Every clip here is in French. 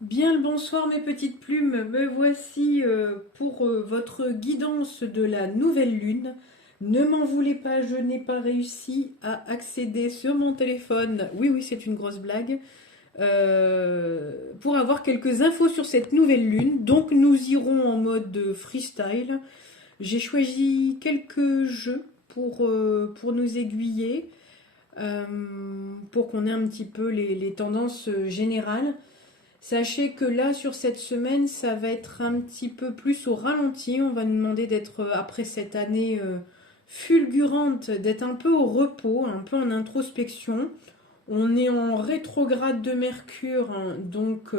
Bien le bonsoir mes petites plumes, me voici pour votre guidance de la nouvelle lune. Ne m'en voulez pas, je n'ai pas réussi à accéder sur mon téléphone, oui oui c'est une grosse blague, pour avoir quelques infos sur cette nouvelle lune. Donc nous irons en mode freestyle. J'ai choisi quelques jeux pour nous aiguiller, euh, pour qu'on ait un petit peu les tendances générales. Sachez que là, sur cette semaine, ça va être un petit peu plus au ralenti. On va nous demander d'être, après cette année fulgurante, d'être un peu au repos, un peu en introspection. On est en rétrograde de Mercure, hein, donc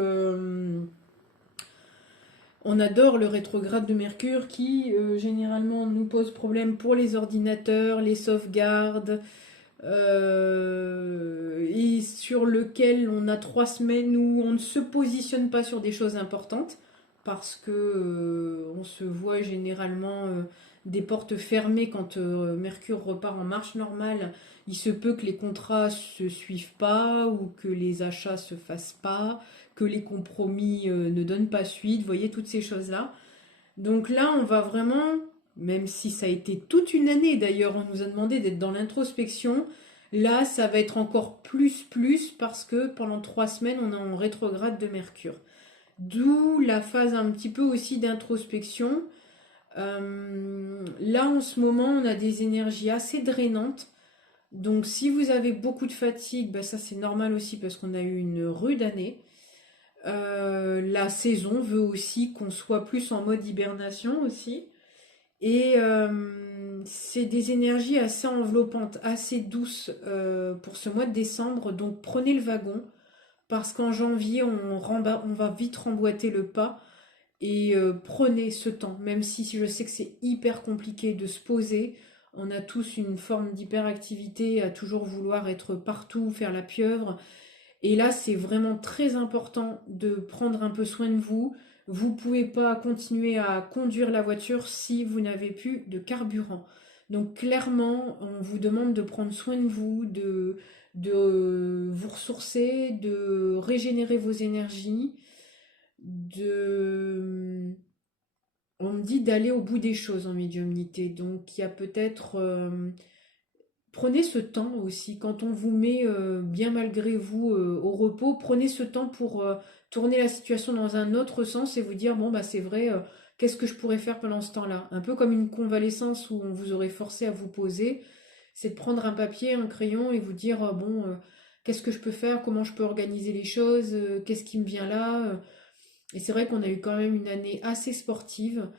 on adore le rétrograde de Mercure qui généralement nous pose problème pour les ordinateurs, les sauvegardes, et sur lequel on a 3 semaines où on ne se positionne pas sur des choses importantes parce que on se voit généralement des portes fermées quand Mercure repart en marche normale. Il se peut que les contrats se suivent pas ou que les achats se fassent pas, que les compromis ne donnent pas suite. Vous voyez toutes ces choses-là. Donc là, on va vraiment, même si ça a été toute une année d'ailleurs, on nous a demandé d'être dans l'introspection. Là, ça va être encore plus parce que pendant 3 semaines, on est en rétrograde de Mercure. D'où la phase un petit peu aussi d'introspection. Là, en ce moment, on a des énergies assez drainantes. Donc, si vous avez beaucoup de fatigue, bah, ça c'est normal aussi parce qu'on a eu une rude année. La saison veut aussi qu'on soit plus en mode hibernation aussi. Et c'est des énergies assez enveloppantes, assez douces pour ce mois de décembre. Donc prenez le wagon parce qu'en janvier, on va vite remboîter le pas. Et prenez ce temps, même si je sais que c'est hyper compliqué de se poser. On a tous une forme d'hyperactivité à toujours vouloir être partout, faire la pieuvre. Et là, c'est vraiment très important de prendre un peu soin de vous. Vous ne pouvez pas continuer à conduire la voiture si vous n'avez plus de carburant. Donc clairement, on vous demande de prendre soin de vous, de vous ressourcer, de régénérer vos énergies, de... On me dit d'aller au bout des choses en médiumnité. Donc il y a peut-être prenez ce temps aussi, quand on vous met bien malgré vous au repos, prenez ce temps pour tourner la situation dans un autre sens et vous dire, bon, bah c'est vrai, qu'est-ce que je pourrais faire pendant ce temps-là? Un peu comme une convalescence où on vous aurait forcé à vous poser, c'est de prendre un papier, un crayon et vous dire, bon, qu'est-ce que je peux faire? Comment je peux organiser les choses? Qu'est-ce qui me vient là? Et c'est vrai qu'on a eu quand même une année assez sportive,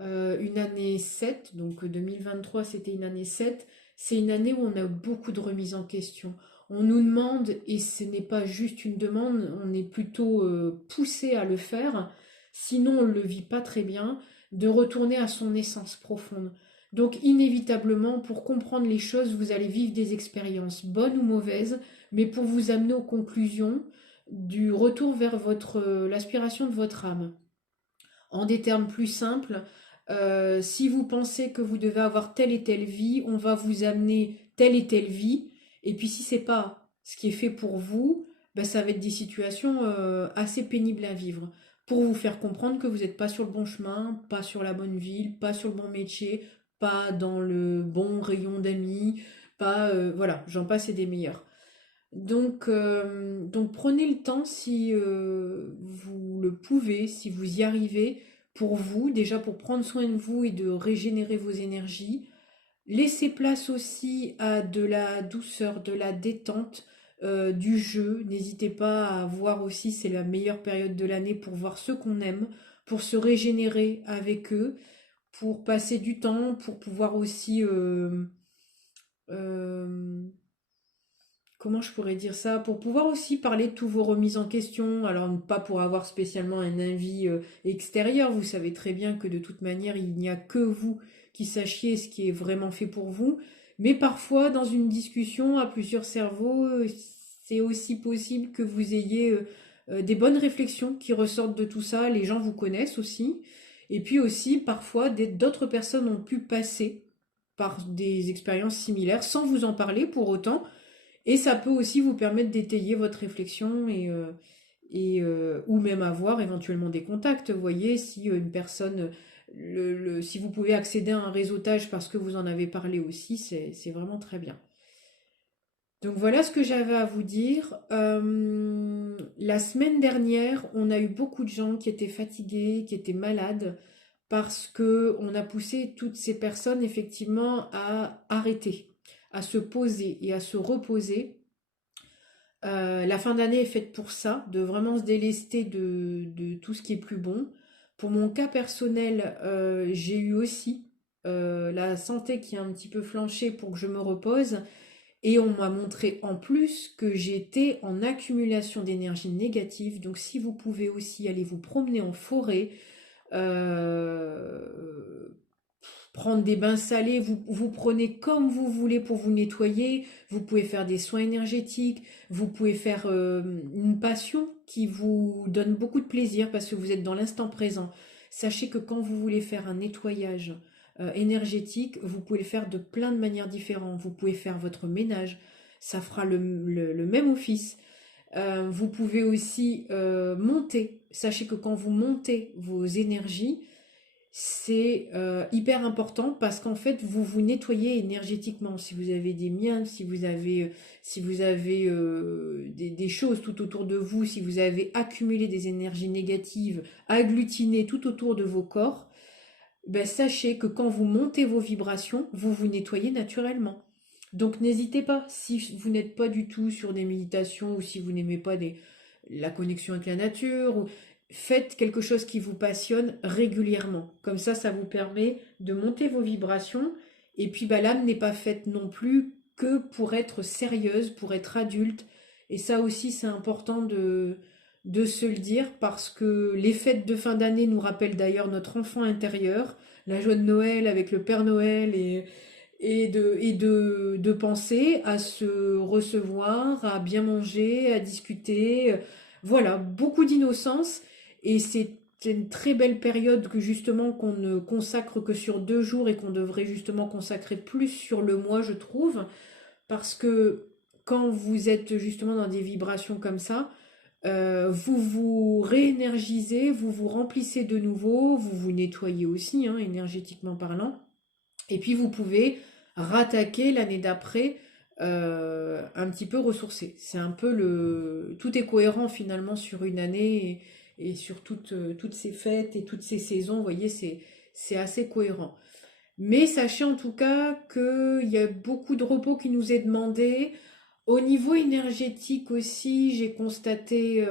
une année 7, donc 2023 c'était une année 7. C'est une année où on a beaucoup de remises en question. On nous demande, et ce n'est pas juste une demande, on est plutôt poussé à le faire, sinon on ne le vit pas très bien, de retourner à son essence profonde. Donc inévitablement, pour comprendre les choses, vous allez vivre des expériences bonnes ou mauvaises, mais pour vous amener aux conclusions, du retour vers l'aspiration de votre âme. En des termes plus simples, si vous pensez que vous devez avoir telle et telle vie, on va vous amener telle et telle vie. Et puis si c'est pas ce qui est fait pour vous, ben, ça va être des situations assez pénibles à vivre. Pour vous faire comprendre que vous n'êtes pas sur le bon chemin, pas sur la bonne ville, pas sur le bon métier, pas dans le bon rayon d'amis, pas voilà, j'en passe et des meilleurs. Donc prenez le temps si vous le pouvez, si vous y arrivez, pour vous, déjà pour prendre soin de vous et de régénérer vos énergies. Laissez place aussi à de la douceur, de la détente, du jeu. N'hésitez pas à voir aussi, c'est la meilleure période de l'année pour voir ceux qu'on aime, pour se régénérer avec eux, pour passer du temps, pour pouvoir aussi euh, comment je pourrais dire ça? Pour pouvoir aussi parler de tous vos remises en question, alors pas pour avoir spécialement un avis extérieur, vous savez très bien que de toute manière, il n'y a que vous qui sachiez ce qui est vraiment fait pour vous, mais parfois dans une discussion à plusieurs cerveaux, c'est aussi possible que vous ayez des bonnes réflexions qui ressortent de tout ça, les gens vous connaissent aussi, et puis aussi parfois d'autres personnes ont pu passer par des expériences similaires sans vous en parler pour autant, et ça peut aussi vous permettre d'étayer votre réflexion ou même avoir éventuellement des contacts. Vous voyez, si une personne, si vous pouvez accéder à un réseautage parce que vous en avez parlé aussi, c'est vraiment très bien. Donc voilà ce que j'avais à vous dire. La semaine dernière, on a eu beaucoup de gens qui étaient fatigués, qui étaient malades, parce que on a poussé toutes ces personnes effectivement à arrêter, à se poser et à se reposer. La fin d'année est faite pour ça, de vraiment se délester de tout ce qui est plus bon. Pour mon cas personnel, j'ai eu aussi la santé qui a un petit peu flanché pour que je me repose. Et on m'a montré en plus que j'étais en accumulation d'énergie négative. Donc si vous pouvez aussi aller vous promener en forêt, euh, prendre des bains salés, vous prenez comme vous voulez pour vous nettoyer, vous pouvez faire des soins énergétiques, vous pouvez faire une passion qui vous donne beaucoup de plaisir parce que vous êtes dans l'instant présent. Sachez que quand vous voulez faire un nettoyage énergétique, vous pouvez le faire de plein de manières différentes. Vous pouvez faire votre ménage, ça fera le même office. Vous pouvez aussi monter. Sachez que quand vous montez vos énergies, c'est hyper important parce qu'en fait, vous vous nettoyez énergétiquement. Si vous avez des miens, si vous avez des choses tout autour de vous, si vous avez accumulé des énergies négatives, agglutinées tout autour de vos corps, ben, sachez que quand vous montez vos vibrations, vous vous nettoyez naturellement. Donc n'hésitez pas, si vous n'êtes pas du tout sur des méditations ou si vous n'aimez pas la connexion avec la nature, faites quelque chose qui vous passionne régulièrement. Comme ça vous permet de monter vos vibrations. Et puis bah, l'âme n'est pas faite non plus que pour être sérieuse, pour être adulte. Et ça aussi c'est important de se le dire parce que les fêtes de fin d'année nous rappellent d'ailleurs notre enfant intérieur, la joie de Noël avec le Père Noël et de penser à se recevoir, à bien manger, à discuter. Voilà, beaucoup d'innocence et c'est une très belle période que justement qu'on ne consacre que sur 2 jours et qu'on devrait justement consacrer plus sur le mois, je trouve, parce que quand vous êtes justement dans des vibrations comme ça, vous vous réénergisez, vous vous remplissez de nouveau, vous vous nettoyez aussi, hein, énergétiquement parlant, et puis vous pouvez rattaquer l'année d'après un petit peu ressourcé. C'est un peu le... Tout est cohérent finalement sur une année et sur toutes ces fêtes et toutes ces saisons, vous voyez, c'est assez cohérent. Mais sachez en tout cas qu'il y a beaucoup de repos qui nous est demandé. Au niveau énergétique aussi, j'ai constaté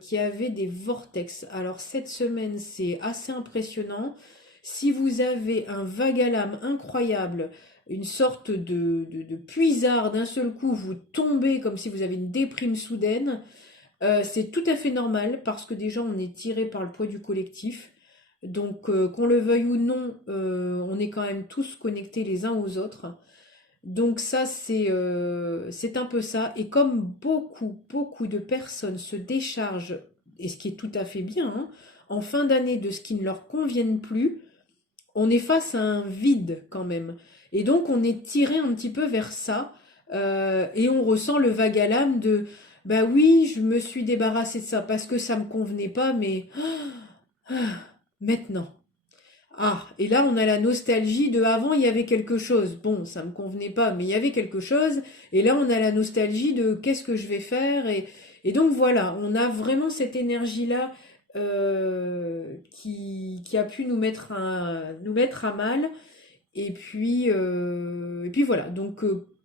qu'il y avait des vortex. Alors cette semaine, c'est assez impressionnant. Si vous avez un vague à l'âme incroyable, une sorte de puisard, d'un seul coup, vous tombez comme si vous avez une déprime soudaine, c'est tout à fait normal parce que déjà on est tiré par le poids du collectif. Donc qu'on le veuille ou non, on est quand même tous connectés les uns aux autres. Donc ça, c'est un peu ça. Et comme beaucoup de personnes se déchargent, et ce qui est tout à fait bien, hein, en fin d'année de ce qui ne leur convienne plus, on est face à un vide quand même. Et donc on est tiré un petit peu vers ça, et on ressent le vague à l'âme de, bah oui, je me suis débarrassée de ça parce que ça me convenait pas, mais maintenant. Ah, et là on a la nostalgie de avant il y avait quelque chose. Bon, ça me convenait pas, mais il y avait quelque chose. Et là on a la nostalgie de qu'est-ce que je vais faire. Et donc voilà, on a vraiment cette énergie-là qui a pu nous mettre à mal. Et puis voilà, donc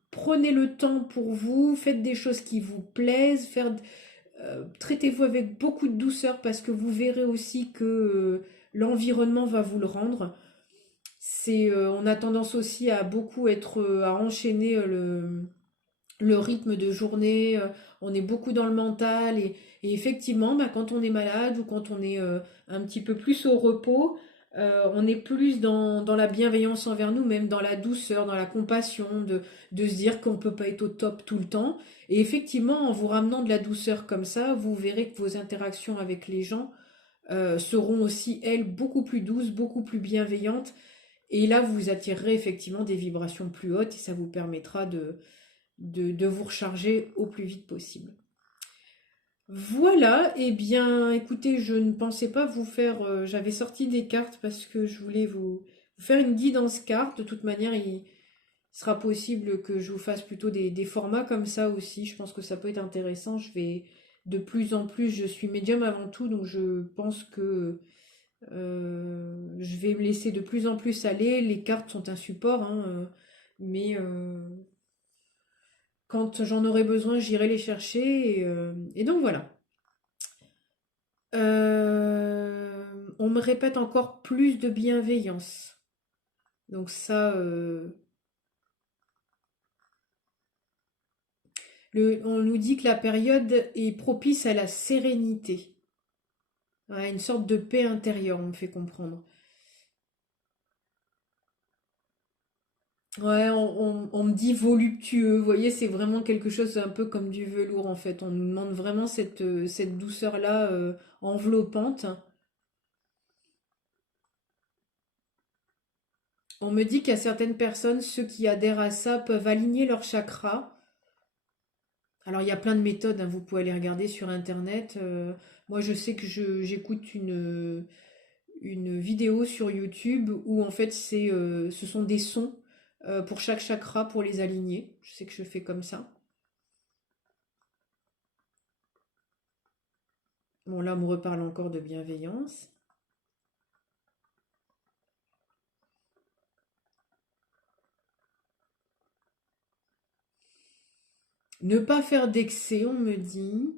prenez le temps pour vous, faites des choses qui vous plaisent, traitez-vous avec beaucoup de douceur parce que vous verrez aussi que l'environnement va vous le rendre. On a tendance aussi à beaucoup à enchaîner le rythme de journée. On est beaucoup dans le mental et effectivement, bah, quand on est malade ou quand on est un petit peu plus au repos, on est plus dans la bienveillance envers nous, même dans la douceur, dans la compassion, de se dire qu'on ne peut pas être au top tout le temps. Et effectivement, en vous ramenant de la douceur comme ça, vous verrez que vos interactions avec les gens seront aussi, elles, beaucoup plus douces, beaucoup plus bienveillantes. Et là, vous attirerez effectivement des vibrations plus hautes et ça vous permettra de vous recharger au plus vite possible. Voilà, eh bien, écoutez, je ne pensais pas vous faire. J'avais sorti des cartes parce que je voulais vous faire une guidance carte. De toute manière, il sera possible que je vous fasse plutôt des formats comme ça aussi. Je pense que ça peut être intéressant. Je vais de plus en plus, je suis médium avant tout, donc je pense que je vais me laisser de plus en plus aller. Les cartes sont un support, hein, mais quand j'en aurai besoin, j'irai les chercher. Et donc voilà. On me répète encore plus de bienveillance. Donc ça, on nous dit que la période est propice à la sérénité, à une sorte de paix intérieure, on me fait comprendre. Ouais, on me dit voluptueux, vous voyez, c'est vraiment quelque chose un peu comme du velours en fait. On nous demande vraiment cette douceur-là enveloppante. On me dit qu'il y a certaines personnes, ceux qui adhèrent à ça, peuvent aligner leurs chakras. Alors, il y a plein de méthodes, hein, vous pouvez aller regarder sur Internet. Moi, je sais que j'écoute une vidéo sur YouTube où, en fait, ce sont des sons pour chaque chakra pour les aligner. Je sais que je fais comme ça. Bon, là, on me reparle encore de bienveillance. Ne pas faire d'excès, on me dit.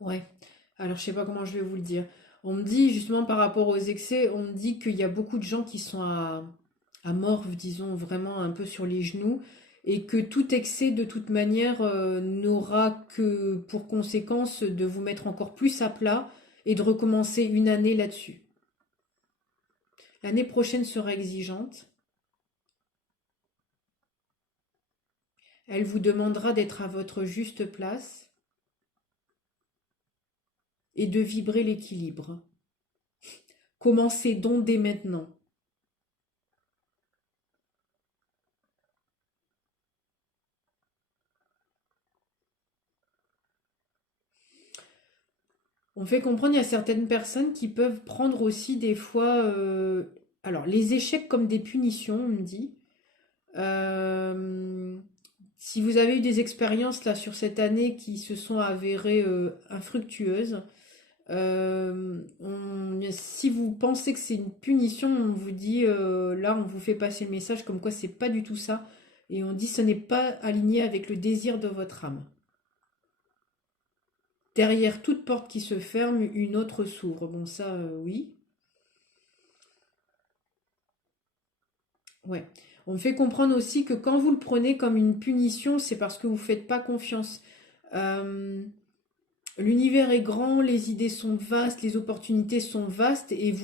Ouais. Alors, je sais pas comment je vais vous le dire. On me dit, justement, par rapport aux excès, on me dit qu'il y a beaucoup de gens qui sont à mort, disons, vraiment un peu sur les genoux, et que tout excès, de toute manière, n'aura que pour conséquence de vous mettre encore plus à plat et de recommencer une année là-dessus. L'année prochaine sera exigeante. Elle vous demandera d'être à votre juste place et de vibrer l'équilibre. Commencez donc dès maintenant. On fait comprendre, il y a certaines personnes qui peuvent prendre aussi des fois, alors les échecs comme des punitions, on me dit. Euh, Si vous avez eu des expériences là sur cette année qui se sont avérées infructueuses, si vous pensez que c'est une punition, on vous dit là, on vous fait passer le message comme quoi c'est pas du tout ça, et on dit ce n'est pas aligné avec le désir de votre âme. Derrière toute porte qui se ferme, une autre s'ouvre. Bon, ça, oui. Ouais. On me fait comprendre aussi que quand vous le prenez comme une punition, c'est parce que vous ne faites pas confiance. Euh, L'univers est grand, les idées sont vastes, les opportunités sont vastes et euh,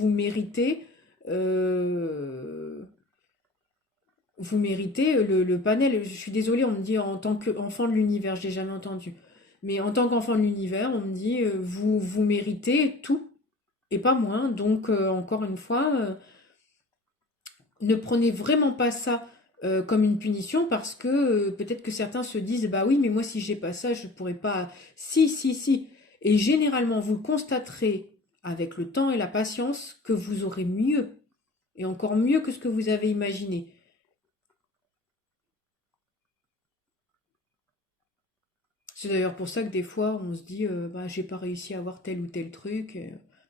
vous méritez le panel. Je suis désolée, on me dit en tant qu'enfant de l'univers, je l'ai jamais entendu. Mais en tant qu'enfant de l'univers, on me dit vous méritez tout et pas moins. Donc encore une fois, ne prenez vraiment pas ça comme une punition parce que peut-être que certains se disent bah oui mais moi si j'ai pas ça je pourrais pas. Si si si, et généralement vous le constaterez avec le temps et la patience que vous aurez mieux et encore mieux que ce que vous avez imaginé. C'est d'ailleurs pour ça que des fois on se dit bah j'ai pas réussi à avoir tel ou tel truc.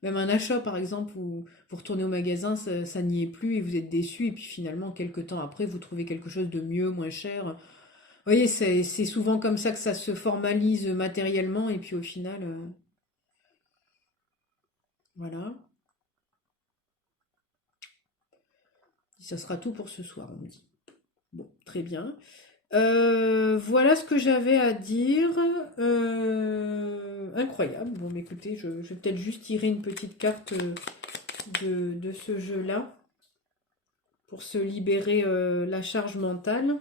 Même un achat par exemple où vous retournez au magasin, ça n'y est plus et vous êtes déçu et puis finalement quelques temps après vous trouvez quelque chose de mieux, moins cher. Vous voyez, c'est souvent comme ça que ça se formalise matériellement et puis au final, voilà. Ça sera tout pour ce soir, on me dit. Bon, très bien. Voilà ce que j'avais à dire. Incroyable. Bon, mais écoutez, je vais peut-être juste tirer une petite carte de ce jeu-là pour se libérer la charge mentale.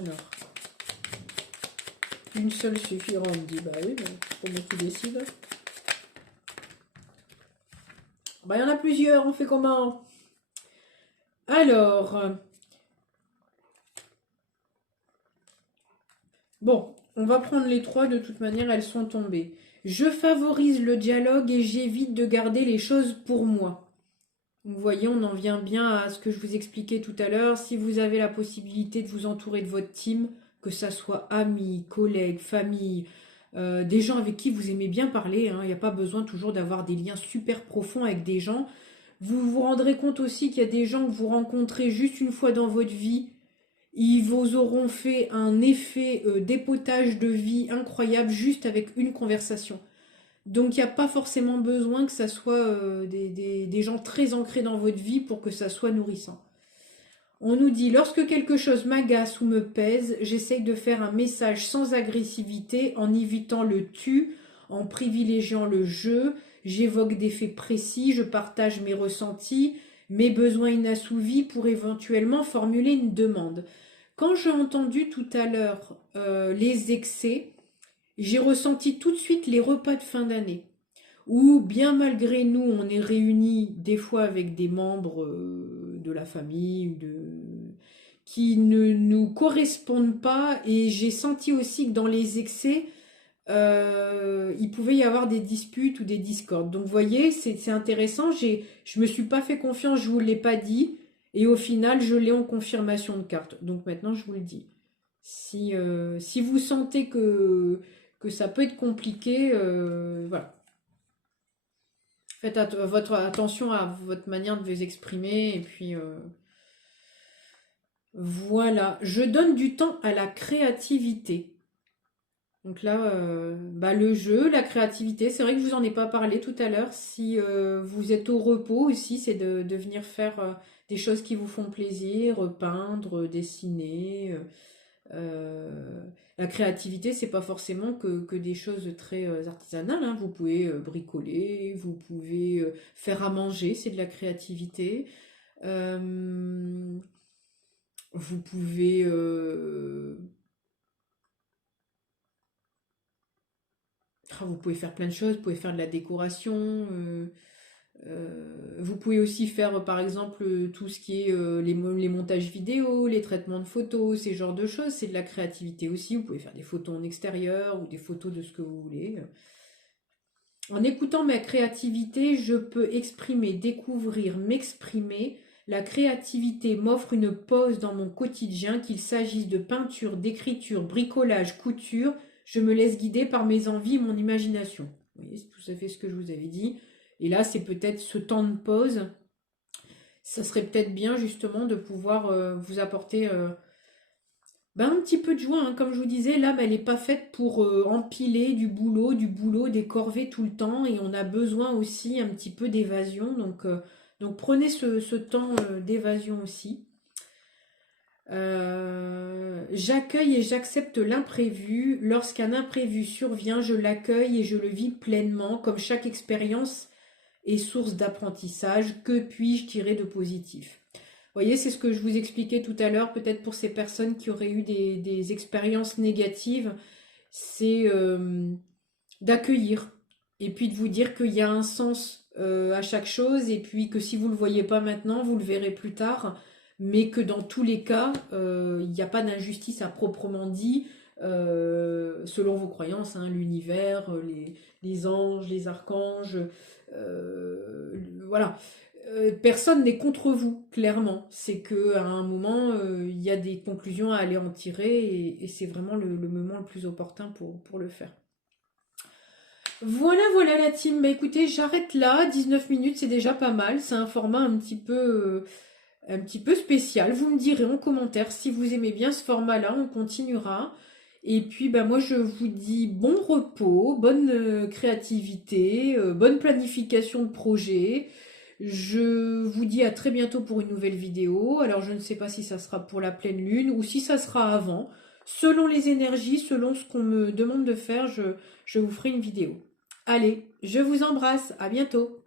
Alors, une seule suffira, on me dit. Bah oui, c'est pour moi qui décide. Bah, il y en a plusieurs, on fait comment? Alors, bon, on va prendre les trois, de toute manière, elles sont tombées. Je favorise le dialogue et j'évite de garder les choses pour moi. Vous voyez, on en vient bien à ce que je vous expliquais tout à l'heure. Si vous avez la possibilité de vous entourer de votre team, que ça soit amis, collègues, famille, des gens avec qui vous aimez bien parler, hein, il n'y a pas besoin toujours d'avoir des liens super profonds avec des gens. Vous vous rendrez compte aussi qu'il y a des gens que vous rencontrez juste une fois dans votre vie. Ils vous auront fait un effet d'épotage de vie incroyable juste avec une conversation. Donc il n'y a pas forcément besoin que ça soit des gens très ancrés dans votre vie pour que ça soit nourrissant. On nous dit, lorsque quelque chose m'agace ou me pèse, j'essaye de faire un message sans agressivité en évitant le tu, en privilégiant le je, j'évoque des faits précis, je partage mes ressentis, mes besoins inassouvis pour éventuellement formuler une demande. Quand j'ai entendu tout à l'heure les excès, j'ai ressenti tout de suite les repas de fin d'année où bien malgré nous, on est réunis des fois avec des membres de la famille qui ne nous correspondent pas et j'ai senti aussi que dans les excès, il pouvait y avoir des disputes ou des discordes. Donc vous voyez, c'est intéressant, je me suis pas fait confiance, je vous l'ai pas dit et au final, je l'ai en confirmation de carte. Donc maintenant, je vous le dis. Si vous sentez que ça peut être compliqué, voilà. Faites votre attention à votre manière de vous exprimer et puis voilà. Je donne du temps à la créativité. Donc là, bah, le jeu, la créativité, c'est vrai que je vous en ai pas parlé tout à l'heure. Si vous êtes au repos aussi, c'est de venir faire des choses qui vous font plaisir, peindre, dessiner. La créativité, c'est pas forcément que des choses très artisanales, hein. Vous pouvez bricoler, vous pouvez faire à manger, c'est de la créativité. Euh, vous pouvez, vous pouvez faire plein de choses. Vous pouvez faire de la décoration. Vous pouvez aussi faire, par exemple, tout ce qui est les montages vidéo, les traitements de photos, ces genres de choses. C'est de la créativité aussi. Vous pouvez faire des photos en extérieur ou des photos de ce que vous voulez. En écoutant ma créativité, je peux exprimer, découvrir, m'exprimer. La créativité m'offre une pause dans mon quotidien, qu'il s'agisse de peinture, d'écriture, bricolage, couture. Je me laisse guider par mes envies, mon imagination. Vous voyez, c'est tout à fait ce que je vous avais dit. Et là, c'est peut-être ce temps de pause. Ça serait peut-être bien justement de pouvoir vous apporter ben, un petit peu de joie, hein. Comme je vous disais, l'âme, elle n'est pas faite pour empiler du boulot, des corvées tout le temps. Et on a besoin aussi un petit peu d'évasion. Donc prenez ce temps d'évasion aussi. J'accueille et j'accepte l'imprévu. Lorsqu'un imprévu survient, je l'accueille et je le vis pleinement, comme chaque expérience est source d'apprentissage. Que puis-je tirer de positif? Vous voyez, c'est ce que je vous expliquais tout à l'heure, peut-être pour ces personnes qui auraient eu des expériences négatives, c'est d'accueillir et puis de vous dire qu'il y a un sens à chaque chose et puis que si vous ne le voyez pas maintenant, vous le verrez plus tard, mais que dans tous les cas, il n'y a pas d'injustice à proprement dit, selon vos croyances, hein, l'univers, les anges, les archanges, voilà. Personne n'est contre vous, clairement. C'est que à un moment, il y a des conclusions à aller en tirer et c'est vraiment le moment le plus opportun pour le faire. Voilà, voilà la team. Bah écoutez, j'arrête là. 19 minutes, c'est déjà pas mal. C'est un format un petit peu spécial. Vous me direz en commentaire si vous aimez bien ce format-là. On continuera. Et puis, bah, moi, je vous dis bon repos, bonne créativité, bonne planification de projet. Je vous dis à très bientôt pour une nouvelle vidéo. Alors, je ne sais pas si ça sera pour la pleine lune ou si ça sera avant. Selon les énergies, selon ce qu'on me demande de faire, je vous ferai une vidéo. Allez, je vous embrasse. À bientôt.